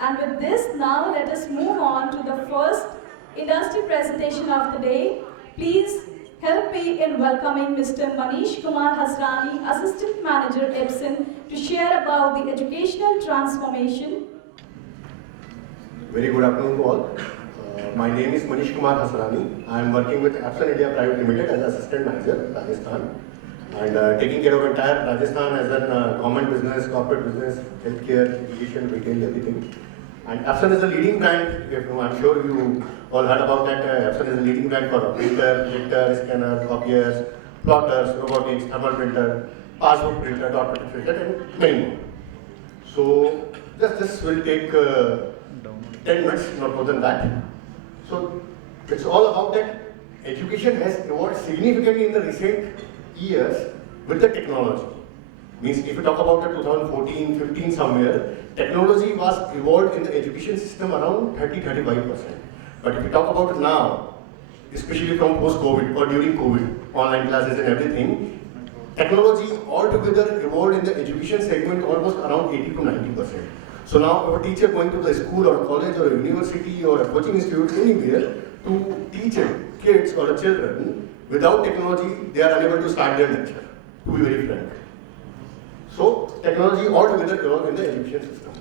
And with this, now let us move on to the first industry presentation of the day. Please help me in welcoming Mr. 𝗟𝗶𝗸𝗲 Hasrani, Assistant Manager, EPSON, to share about the educational transformation. Very good afternoon to all. My name is 𝗟𝗶𝗸𝗲 Hasrani. I am working with EPSON India Private Limited as Assistant Manager, Rajasthan, and taking care of entire Rajasthan as a government business, corporate business, healthcare, education, retail, everything. And EPSON is a leading brand. I'm sure you all heard about that. EPSON is a leading brand for printer, scanner, copiers, plotters, robotics, thermal printer, passbook printer, dot printer, and many more. So this will take 10 minutes, not more than that. So it's all about that education has evolved significantly in the recent years with the technology. Means if you talk about the 2014, 15 somewhere, technology was evolved in the education system around 30-35%. But if you talk about now, especially from post-COVID or during COVID, online classes and everything, technology altogether evolved in the education segment almost around 80-90%. So now a teacher going to the school or a college or a university or a coaching institute anywhere to teach kids or children, without technology they are unable to start their lecture, to be very frank. So technology altogether evolved in the education system.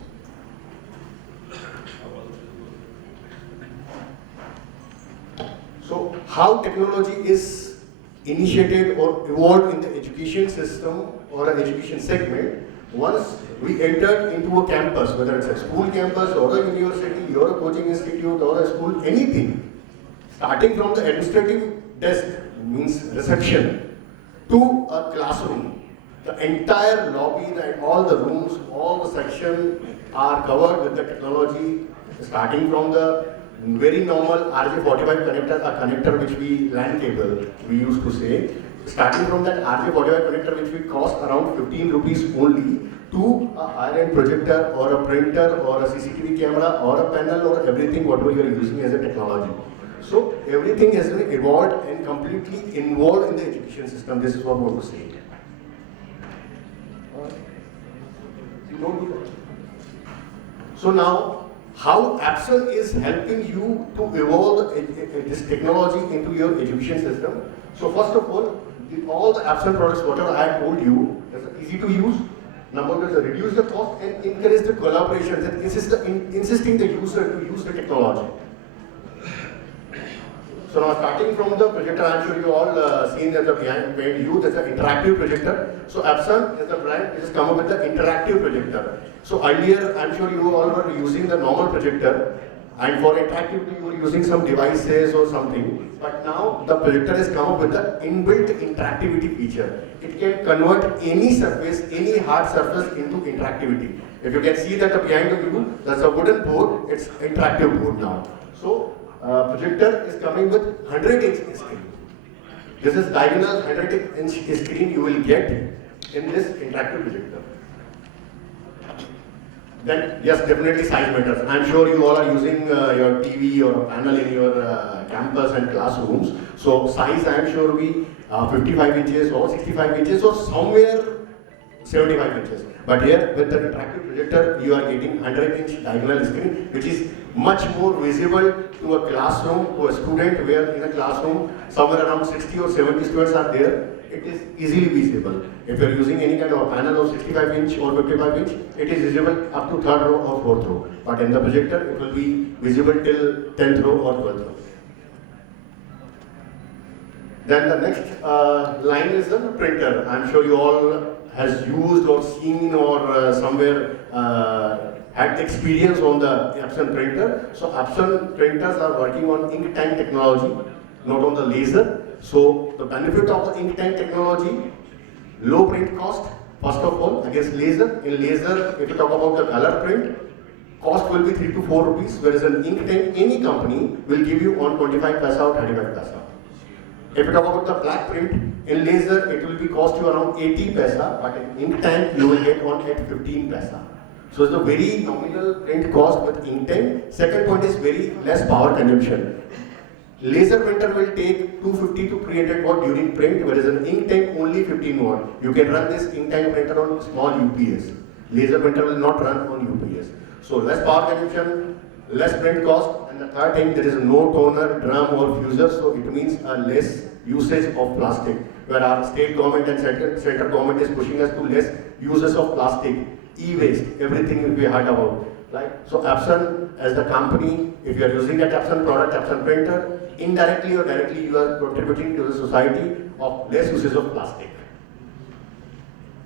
So how technology is initiated or evolved in the education system or an education segment, once we entered into a campus, whether it's a school campus or a university or a coaching institute or a school, anything, starting from the administrative desk, means reception, to a classroom, the entire lobby and all the rooms, all the sections are covered with the technology, starting from the very normal RJ45 connector, a connector which we LAN cable, we used to say, starting from that RJ45 connector which we cost around 15 rupees only, to a high-end projector or a printer or a CCTV camera or a panel or everything whatever you are using as a technology. So everything has been evolved and completely involved in the education system. This is what we want to say. So now, how EPSON is helping you to evolve this technology into your education system. So first of all the EPSON products, whatever I have told you, is easy to use. Number one is reduce the cost and encourage the collaboration and insisting the user to use the technology. So now starting from the projector, I'm sure you all seen that the behind you, that's an interactive projector. So EPSON is the brand which has come up with the interactive projector. So earlier, I'm sure you all were using the normal projector, and for interactivity you were using some devices or something. But now the projector has come up with the inbuilt interactivity feature. It can convert any surface, any hard surface into interactivity. If you can see that behind you, that's a wooden board, it's interactive board now. So projector is coming with 100-inch screen. This is diagonal 100-inch screen you will get in this interactive projector. Then yes, definitely size matters. I'm sure you all are using your TV or a panel in your campus and classrooms. So size, I'm sure, will be 55 inches or 65 inches or somewhere 75 inches. But here with the interactive projector, you are getting 100-inch diagonal screen, which is much more visible to a classroom, to a student, where in a classroom somewhere around 60 or 70 students are there. It is easily visible. If you are using any kind of a panel of 65-inch or 55-inch, it is visible up to 3rd row or 4th row. But in the projector, it will be visible till 10th row or 12th row. Then the next line is the printer. I'm sure you all has used or seen or somewhere had experience on the EPSON printer. So EPSON printers are working on ink tank technology, not on the laser. So the benefit of the ink tank technology, low print cost, first of all, against laser. In laser, if you talk about the color print, cost will be 3 to 4 rupees, whereas an ink tank, any company will give you on 25 paisa or 35 paisa. If you talk about the black print, in laser it will be cost you around 80 paisa, but in ink tank you will get on at 15 paisa. So it's a very nominal print cost with ink tank. Second point is very less power consumption. Laser printer will take 250 to 300 watt during print, whereas an ink tank only 15 watt. You can run this ink tank printer on small UPS. Laser printer will not run on UPS. So less power consumption, less print cost, and the third thing, there is no toner, drum or fuser, so it means a less usage of plastic, where our state government and central government is pushing us to less uses of plastic, e-waste, everything we heard about. Right? So EPSON as the company, if you are using that EPSON product, EPSON printer, indirectly or directly you are contributing to the society of less uses of plastic.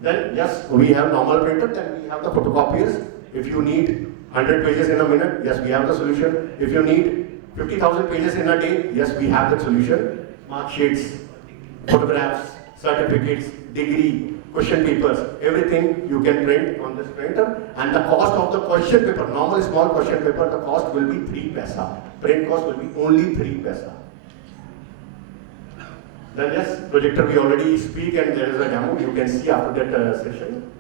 Then yes, we have normal printer, then we have the photocopiers. If you need 100 pages in a minute, yes, we have the solution. If you need 50,000 pages in a day, yes, we have the solution. Mark sheets, photographs, certificates, degree, question papers, everything you can print on this printer. And the cost of the question paper, normal small question paper, the cost will be 3 paisa. Print cost will be only 3 paisa. Then yes, projector we already speak and there is a demo you can see after that session.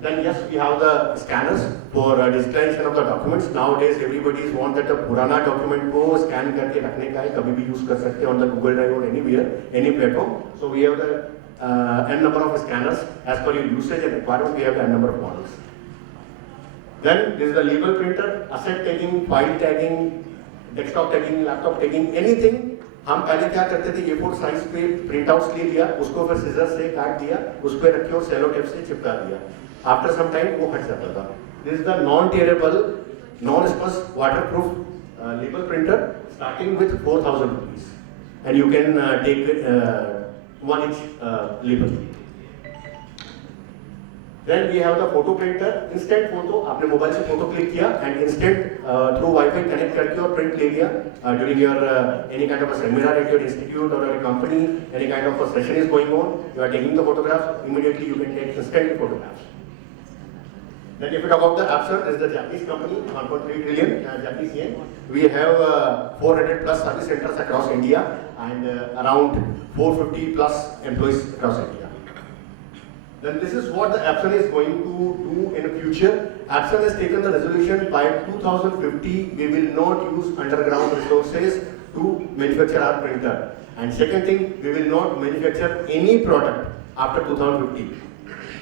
Then yes, we have the scanners for digitalization of the documents. Nowadays everybody want that purana document को scan करके रखने का है, कभी भी use कर सकते हैं on the Google Drive or anywhere, any platform. So we have the n number of scanners as per your usage and requirement. We have the n number of models. Then this is the label printer, asset tagging, file tagging, desktop tagging, laptop tagging, anything. हम पहले क्या करते थे, A4 size पे print outs ले लिया, उसको फिर सीजर से काट दिया, उस पे रखे और सेलो टेप से चिपका दिया. आफ्टर सम टाइम वो हट जाता था. This is the non tearable, non स्पर्श, waterproof label printer starting with 4,000 rupees, and you can take 1 inch label. Then we have the photo printer, instant photo. आपने mobile से फोटो क्लिक किया and instant through Wi-Fi connect करके और print ले लिया. During your any kind of a seminar at your institute or your company, any kind of a session is going on, you are taking the photographs. Immediately you can take instant photographs. Then if we talk about the EPSON, is the Japanese company, 1.3 trillion Japanese yen. We have 400 plus service centers across India and around 450 plus employees across India. Then this is what the EPSON is going to do in the future. EPSON has taken the resolution by 2050, we will not use underground resources to manufacture our printer. And second thing, we will not manufacture any product after 2050.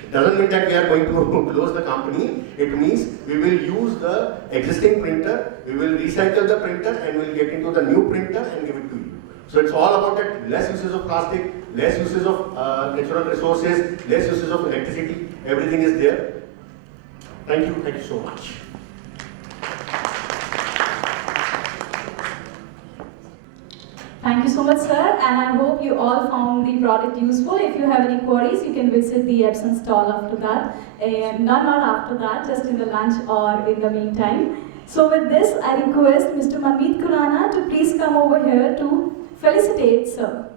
It doesn't mean that we are going to close the company. It means we will use the existing printer, we will recycle the printer and we will get into the new printer and give it to you. So it's all about that less uses of plastic, less uses of natural resources, less uses of electricity, everything is there. Thank you so much. Thank you so much, sir, and I hope you all found the product useful. If you have any queries, you can visit the EPSON stall after that, and not after that, just in the lunch or in the meantime. So with this, I request Mr. Manmeet Khurana to please come over here to felicitate sir.